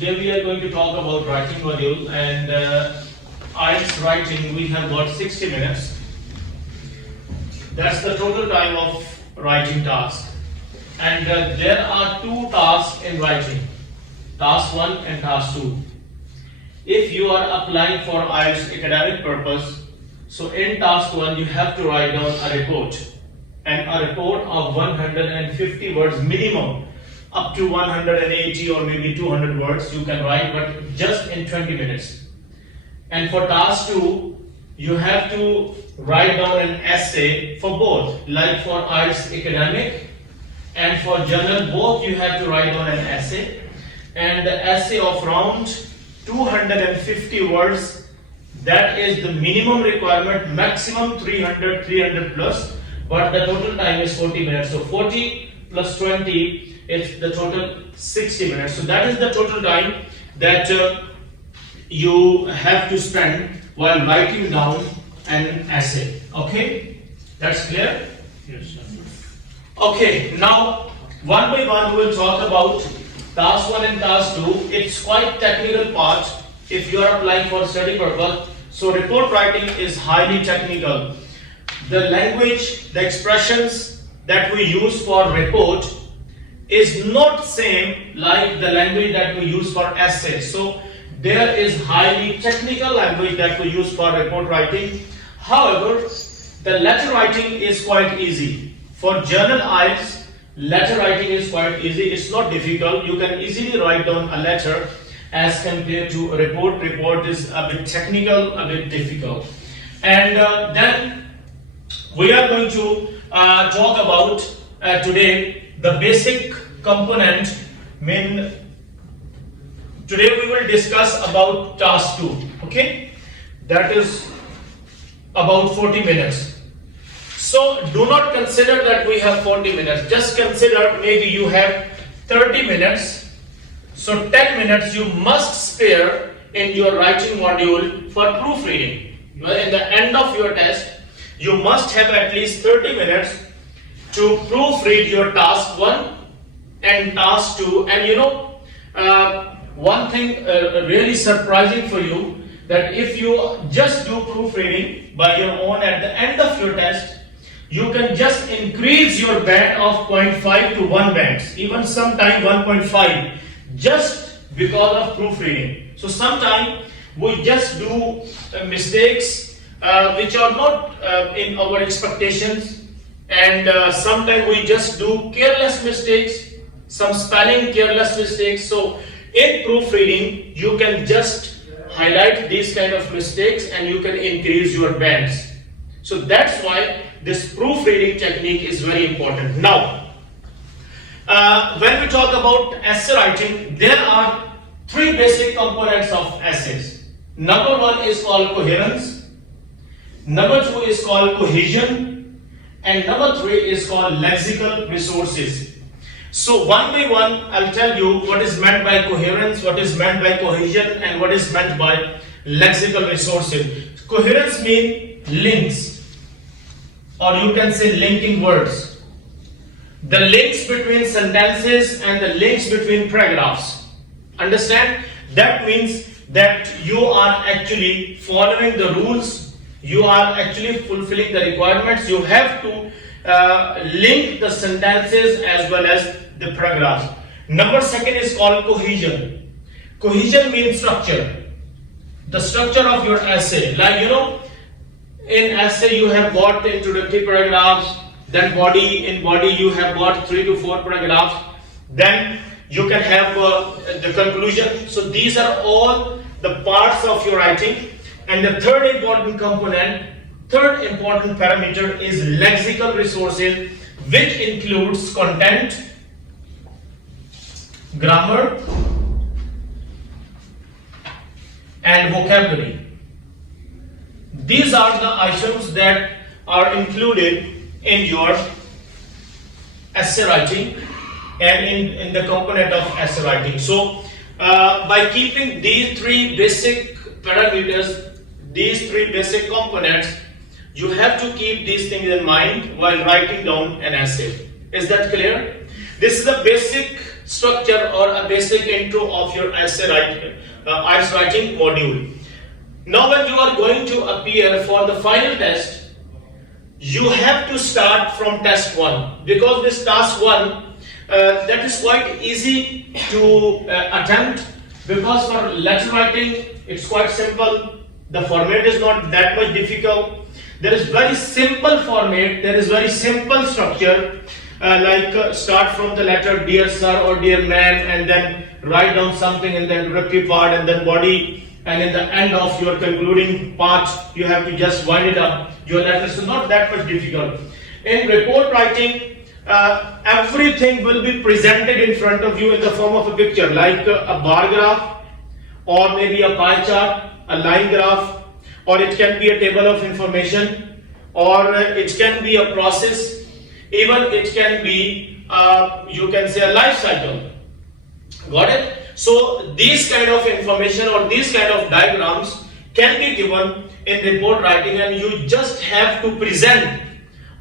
Today we are going to talk about writing module, and IELTS writing we have got 60 minutes. That's the total time of writing task. And there are two tasks in writing, task 1 and task 2. If you are applying for IELTS academic purpose, so in task 1 you have to write down a report, and a report of 150 words minimum, up to 180 or maybe 200 words you can write, but just in 20 minutes. And for task 2, you have to write down an essay for both, like for IELTS academic and for general, both you have to write down an essay, and the essay of around 250 words. That is the minimum requirement, maximum 300 plus, but the total time is 40 minutes. So 40 plus 20 is the total 60 minutes. So that is the total time that you have to spend while writing down an essay. Okay, that's clear? Yes, sir. Okay, now one by one we will talk about task 1 and task 2. It's quite technical part if you are applying for study purpose. So report writing is highly technical. The language, the expressions that we use for report is not same like the language that we use for essay. So there is highly technical language that we use for report writing. However, the letter writing is quite easy. For journal IELTS, letter writing is quite easy. It's not difficult. You can easily write down a letter as compared to a report. Report is a bit technical, a bit difficult. And then we are going to talk about today the basic component. Today we will discuss about task 2. Okay, that is about 40 minutes. So do not consider that we have 40 minutes. Just consider maybe you have 30 minutes. So 10 minutes you must spare in your writing module for proofreading. Well, in the end of your test, you must have at least 30 minutes to proofread your task 1 and task 2. And you know, one thing really surprising for you, that if you just do proofreading by your own at the end of your test, you can just increase your band of 0.5 to 1 bands, even sometime 1.5, just because of proofreading. So sometimes we just do mistakes which are not in our expectations, and sometimes we just do careless mistakes, some spelling careless mistakes. So in proofreading you can just highlight these kind of mistakes and you can increase your bands. So that's why this proofreading technique is very important. Now when we talk about essay writing, there are 3 basic components of essays. Number 1 is called coherence, number 2 is called cohesion, and number 3 is called lexical resources. So one by one I'll tell you what is meant by coherence, what is meant by cohesion, and what is meant by lexical resources. Coherence means links, or you can say linking words. The links between sentences and the links between paragraphs. Understand? That means that you are actually following the rules, you are actually fulfilling the requirements. You have to link the sentences as well as the paragraphs. Number 2 is called cohesion. Cohesion means structure. The structure of your essay, like you know, in essay you have got introductory paragraphs, then in body you have got 3 to 4 paragraphs, then you can have the conclusion. So these are all the parts of your writing. And the third important component, third important parameter is lexical resources, which includes content, grammar, and vocabulary. These are the items that are included in your essay writing and in the component of essay writing. So by keeping these 3 basic parameters, these 3 basic components, you have to keep these things in mind while writing down an essay. Is that clear? This is a basic structure or a basic intro of your IELTS writing module. Now when you are going to appear for the final test, you have to start from test 1, because this task 1 that is quite easy to attempt, because for letter writing it's quite simple. The format is not that much difficult. There is very simple format, there is very simple structure, start from the letter dear sir or dear ma'am, and then write down something, and then introductory part, and then body, and in the end of your concluding part you have to just wind it up your letter. So not that much difficult. In report writing, everything will be presented in front of you in the form of a picture, like a bar graph, or maybe a pie chart, a line graph, or it can be a table of information, or it can be a process, even it can be you can say a life cycle. Got it? So these kind of information or these kind of diagrams can be given in report writing, and you just have to present,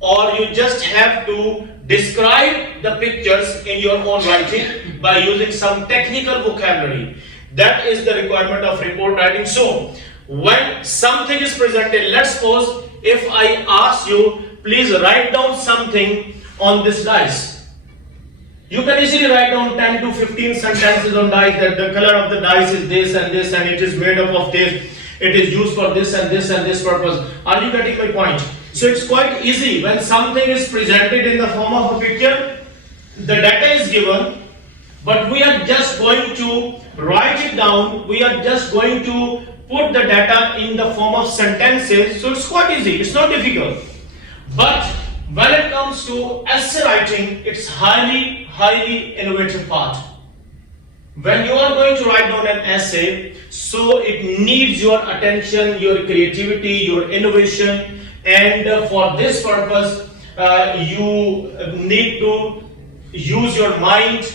or you just have to describe the pictures in your own writing by using some technical vocabulary. That is the requirement of report writing. So when something is presented, let's suppose if I ask you, please write down something on this dice. You can easily write down 10 to 15 sentences on dice, that the color of the dice is this and this, and it is made up of this, it is used for this and this and this purpose. Are you getting my point? So it's quite easy. When something is presented in the form of a picture, the data is given, but we are just going to write it down, we are just going to put the data in the form of sentences. So it's quite easy, it's not difficult. But when it comes to essay writing, it's highly innovative part. When you are going to write down an essay, so it needs your attention, your creativity, your innovation, and for this purpose you need to use your mind.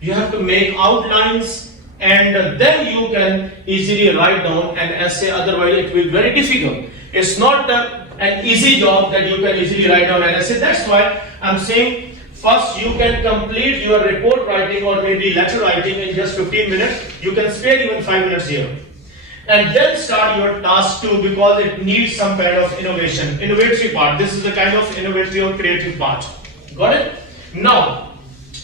You have to make outlines, and then you can easily write down an essay. Otherwise it will be very difficult. It's not an easy job that you can easily write down an essay. That's why I'm saying first you can complete your report writing or maybe letter writing in just 15 minutes. You can spare even 5 minutes here. And then start your task 2, because it needs some kind of innovation, innovatory part. This is the kind of innovative or creative part. Got it? Now,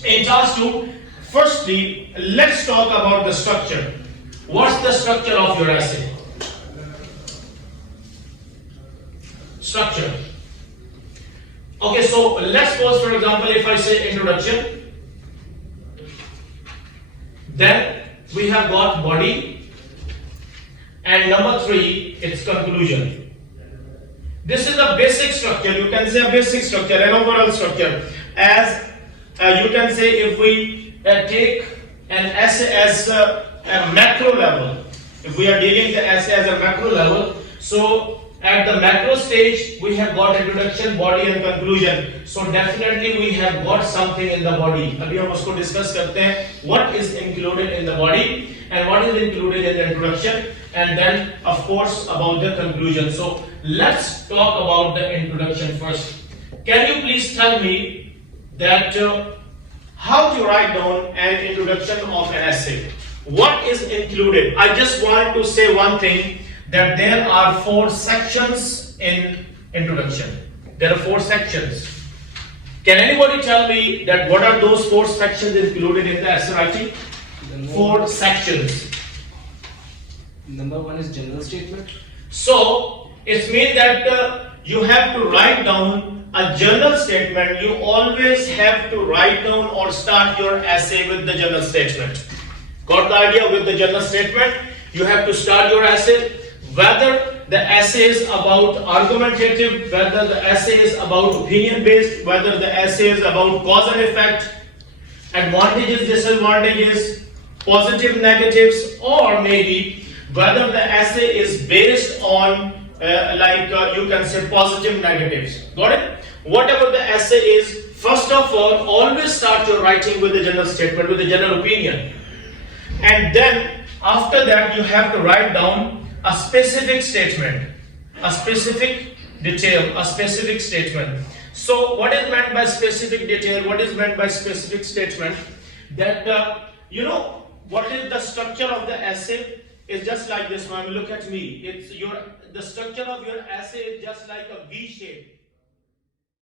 in task 2, firstly, let's talk about the structure. What's the structure of your essay? Structure. Okay, so let's suppose, for example, if I say introduction, then we have got body, and number 3, it's conclusion. This is a basic structure. You can say a basic structure, an overall structure. As you can say, if we take an essay as a macro level, if we are dealing the essay as a macro level, so at the macro stage we have got introduction, body and conclusion. So definitely we have got something in the body. अभी हम उसको discuss करते हैं. What is included in the body and what is included in the introduction, and then of course about the conclusion. So let's talk about the introduction first. Can you please tell me that how to write down an introduction of an essay? What is included? I just want to say one thing, that there are 4 sections in introduction. There are 4 sections. Can anybody tell me that what are those 4 sections included in the essay writing? 4 sections. Number 1 is general statement. So it means that you have to write down a general statement. You always have to write down or start your essay with the general statement. Got the idea? With the general statement, you have to start your essay. Whether the essay is about argumentative, whether the essay is about opinion based, whether the essay is about cause and effect, advantages, disadvantages, positive, negatives, or maybe whether the essay is based on you can say positive, negatives. Got it? Whatever the essay is, first of all, always start your writing with the general statement, with the general opinion, and then after that you have to write down a specific statement, a specific detail, a specific statement. So what is meant by specific detail? What is meant by specific statement? that what is the structure of the essay is just like this one. Look at me. The structure of your essay is just like a V shape.